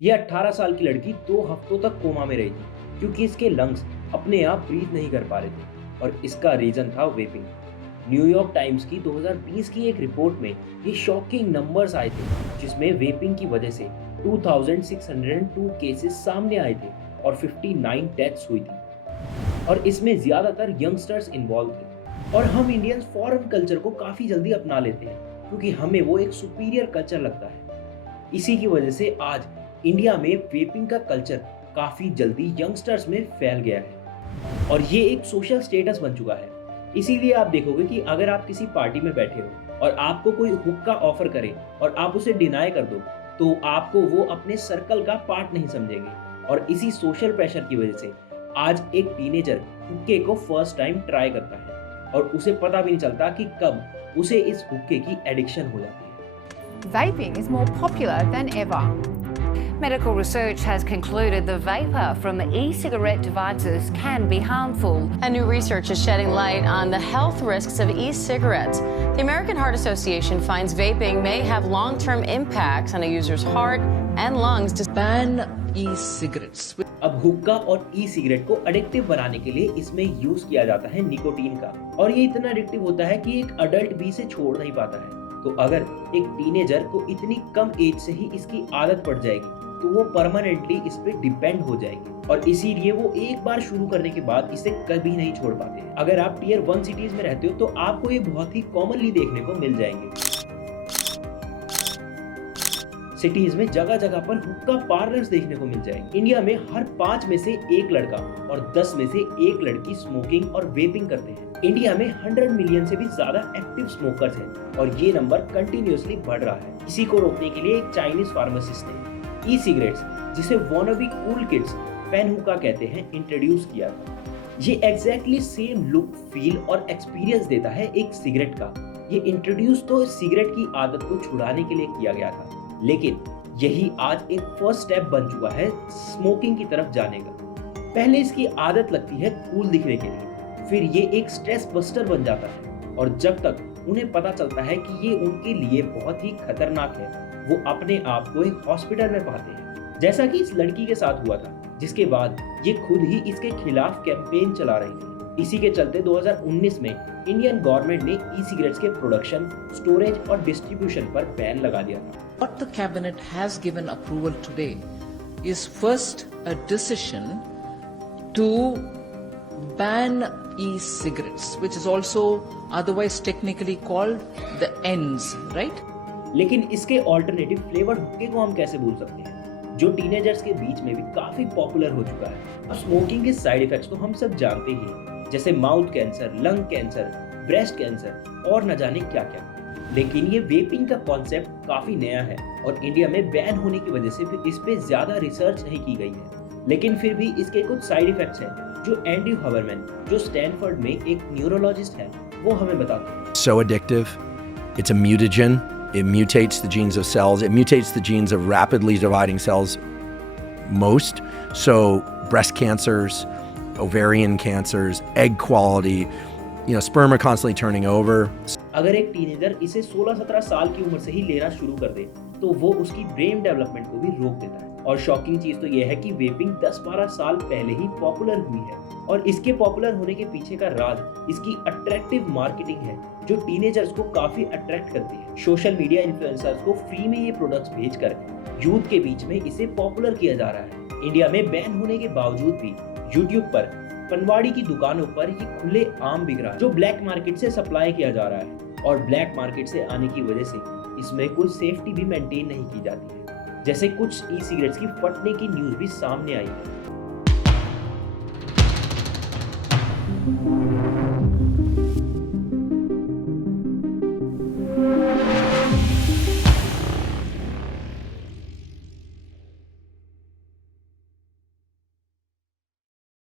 ये 18 साल की लड़की 2 हफ्तों तक कोमा में रही थी क्योंकि इसके लंग्स अपने आप ब्रीथ नहीं कर पा रहे थे और इसका रीजन था वेपिंग। न्यूयॉर्क टाइम्स की 2020 की एक रिपोर्ट में ये शॉकिंग नंबर्स आए थे जिसमें वेपिंग की वजह से 2602 केसेस सामने आए थे और 59 डेथ्स हुई थी और इसमें ज्यादातर यंगस्टर्स इन्वॉल्व थे। और हम इंडियंस फॉरेन कल्चर को काफी जल्दी अपना लेते हैं क्योंकि हमें वो एक सुपीरियर कल्चर लगता है। इसी की वजह से आज इंडिया में वेपिंग का कल्चर काफी जल्दी यंगस्टर्स में फैल गया है और ये एक सोशल स्टेटस बन चुका है। इसीलिए आप देखोगे कि अगर आप किसी पार्टी में बैठे हो और आपको कोई हुक्का ऑफर करे और आप उसे डिनाई कर दो तो आपको वो अपने सर्कल का पार्ट नहीं समझेंगे। और इसी सोशल प्रेशर की वजह से आज एक टीनेजर हुक्के को फर्स्ट टाइम ट्राई करता है और उसे पता भी नहीं चलता कि कब उसे इस हुक्के की एडिक्शन हो जाती है। Vaping is more popular than ever. Medical research has concluded the vapor from e-cigarette devices can be harmful. And new research is shedding light on the health risks of e-cigarettes. The American Heart Association finds vaping may have long-term impacts on a user's heart and lungs. Ban e-cigarettes. अब हुक्का और e cigarette को addictive बनाने के लिए इसमें use किया जाता है निकोटीन का और ये इतना एडिक्टिव होता है कि एक अडल्ट भी इसे छोड़ नहीं पाता है। तो अगर एक टीनेजर को इतनी कम एज से ही इसकी आदत पड़ जाएगी तो वो परमानेंटली इस पे डिपेंड हो जाएगी और इसीलिए वो एक बार शुरू करने के बाद इसे कभी नहीं छोड़ पाते। अगर आप टियर 1 सिटीज में रहते हो तो आपको ये बहुत ही कॉमनली देखने को मिल जाएंगे। सिटीज में जगह जगह पर हुक्का पार्लर्स देखने को मिल जाएंगे। इंडिया में हर 5 में से 1 लड़का और 10 में से 1 लड़की स्मोकिंग और वेपिंग करते हैं। इंडिया में 100 मिलियन से भी ज्यादा एक्टिव स्मोकर्स हैं और ये नंबर कंटिन्यूअसली बढ़ रहा है। इसी को रोकने के लिए एक चाइनीज फार्मासिस्ट ने ई सिगरेट्स, जिसे वॉनाबी कूल किड्स पेन हुक्का कहते हैं, इंट्रोड्यूस किया। ये एग्जैक्टली सेम लुक, फील और एक्सपीरियंस देता है एक सिगरेट का। ये इंट्रोड्यूस तो सिगरेट की आदत को छुड़ाने के लिए किया गया था, लेकिन यही आज एक फर्स्ट स्टेप बन चुका है स्मोकिंग की तरफ जाने का। पहले इसकी आदत लगती है कूल दिखने के लिए, फिर ये एक स्ट्रेस बस्टर बन जाता है और जब तक उन्हें पता चलता है कि ये उनके लिए बहुत ही खतरनाक है, वो अपने आप को एक हॉस्पिटल में पाते हैं, जैसा कि इस लड़की के साथ हुआ था, जिसके बाद ये खुद ही इसके खिलाफ कैंपेन चला रही थी। इसी के चलते 2019 में इंडियन गवर्नमेंट ने ई सिगरेट्स के प्रोडक्शन, स्टोरेज और डिस्ट्रीब्यूशन पर बैन लगा दिया था। What the cabinet has given approval today is first a decision to ban e-cigarettes, which is also otherwise technically called the ENDS, right? लेकिन इसके ऑल्टरनेटिव फ्लेवर्ड हुक्के को हम कैसे भूल सकते हैं, जो टीनेजर्स के बीच में भी काफी पॉपुलर हो चुका है। अब स्मोकिंग के साइड इफेक्ट्स तो हम सब जानते ही हैं, जैसे mouth cancer, lung cancer, breast cancer और न जाने क्या क्या। लेकिन ये वेपिंग का कॉन्सेप्ट काफी नया है और इंडिया में बैन होने की वजह से फिर इस पे ज्यादा रिसर्च नहीं की गई है। लेकिन फिर भी इसके कुछ साइड इफेक्ट्स हैं जो एंड्रयू हबरमैन, जो स्टैनफोर्ड में एक न्यूरोलॉजिस्ट है, वो हमें बताते हैं। So addictive. It's a mutagen. It mutates the genes of cells. It mutates the genes of rapidly dividing cells most. So breast cancers, ovarian cancers, egg quality, sperm are constantly turning over. अगर एक teenager इसे 16-17 साल की उम्र से ही लेना शुरू कर दे तो वो उसकी ब्रेन डेवलपमेंट को भी रोक देता है। और शॉकिंग चीज तो ये है कि वेपिंग 10-12 साल पहले ही पॉपुलर हुई है और इसके पॉपुलर होने के पीछे का राज इसकी अट्रैक्टिव मार्केटिंग है जो टीनेजर्स को काफी अट्रैक्ट करती है। सोशल मीडिया इन्फ्लुएंसर्स को फ्री में ये प्रोडक्ट्स भेजकर यूथ के बीच में इसे पॉपुलर किया जा रहा है। इंडिया में बैन होने के बावजूद भी यूट्यूब पर पनवाड़ी की दुकानों पर ये खुले आम बिक रहा है, जो ब्लैक मार्केट से सप्लाई किया जा रहा है और ब्लैक मार्केट से आने की वजह से इसमें कोई सेफ्टी भी मेंटेन नहीं की जाती है, जैसे कुछ ई सिगरेट्स की फटने की न्यूज भी सामने आई है।